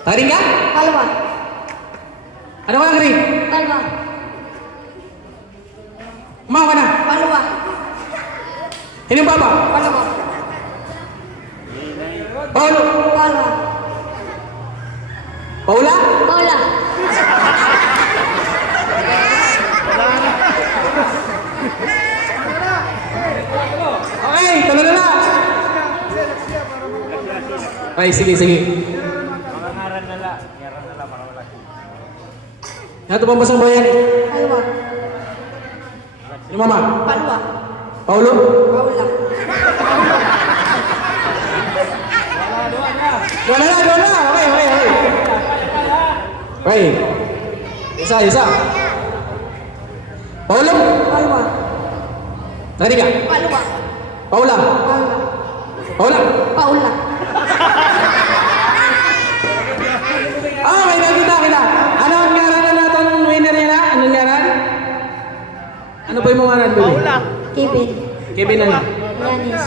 Tadi ka? Kalwa. Ano ka, Green? Kalwa. Mau ka na? Kalwa. Inyong papa? Kalwa. Paulo? Kalwa. Paula? Bola. Okay, tuloy na. Ay, sige, sige. Ngaran nila para wala. Ito pang basang bayan. Kalwa. Sino mama? Kalwa. Paulo? Paula. Dua na. Okay, okay, okay. Okay. Isa. Paulo? Kalwa. Tadi ka? Kalwa. Paula? Paula. Paula? Paula. Ah, may nakita kita. Ano ang ngaran na natin ng winner niya na? Anong ngaran? Ano po yung mga ngaran? Paula. Kevin. Kevin ano? Yanis.